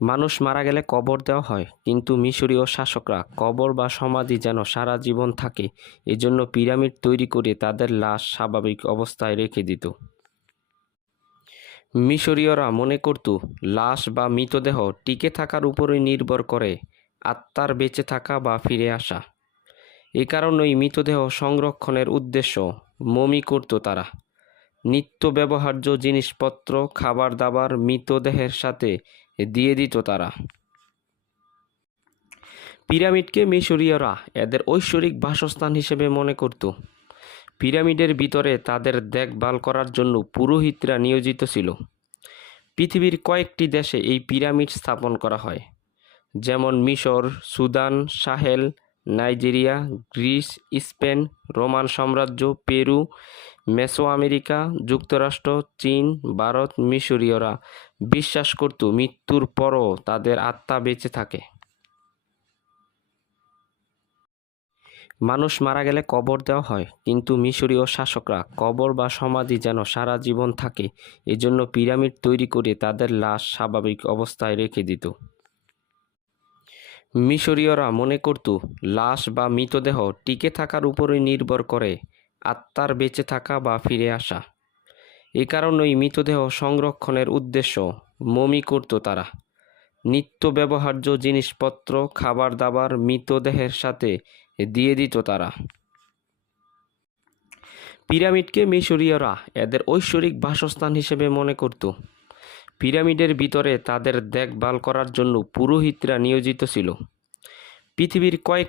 মানুষ মারা গেলে কবর দেওয়া হয়, কিন্তু মিশরীয় শাসকরা কবর বা সমাধি যেন সারা জীবন থাকে, এজন্য পিরামিড তৈরি করে তাদের লাশ স্বাভাবিক অবস্থায় রেখে দিত। মিশরীয়রা মনে করত, লাশ বা মৃতদেহ টিকে থাকার উপরই নির্ভর করে আত্মার বেঁচে থাকা বা ফিরে আসা। এ কারণেই মৃতদেহ সংরক্ষণের উদ্দেশ্য মমি করত তারা। নিত্য ব্যবহার্য জিনিসপত্র, খাবার দাবার, মৃতদেহের সাথে দিয়ে দিত তারা। পিরামিডকে মিশরীয়রা এদের ঐশ্বরিক বাসস্থান হিসেবে মনে করত। পিরামিডের ভিতরে তাদের দেখভাল করার জন্য পুরোহিতরা নিয়োজিত ছিল। পৃথিবীর কয়েকটি দেশে এই পিরামিড স্থাপন করা হয়, যেমন মিশর, Sudan, Sahel Nigeria, Greece, Spain, Roman সাম্রাজ্য, পেরু মেসো আমেরিকা যুক্তরাষ্ট্র, চীন, ভারত, মিশরীয়রা। বিশ্বাস করত, মৃত্যুর পরও তাদের আত্মা বেঁচে থাকে। মানুষ মারা গেলে কবর দেওয়া হয়, কিন্তু মিশরীয় শাসকরা কবর বা সমাধি যেন সারা জীবন থাকে, এজন্য পিরামিড তৈরি করে তাদের লাশ স্বাভাবিক অবস্থায় রেখে দিত। মিশরীয়রা মনে করত, লাশ বা মৃতদেহ টিকে থাকার উপরই নির্ভর করে আত্মার বেঁচে থাকা বা ফিরে আসা। এ কারণেই মৃতদেহ সংরক্ষণের উদ্দেশ্য মমি করত তারা। নিত্য ব্যবহার্য জিনিসপত্র খাবার দাবার মৃতদেহের সাথে দিয়ে দিত তারা। পিরামিডকে মিশরীয়রা এদের ঐশ্বরিক বাসস্থান হিসেবে মনে করত। পিরামিডের ভিতরে তাদের দেখভাল করার জন্য পুরোহিতরা নিয়োজিত ছিল। পৃথিবীর কয়েক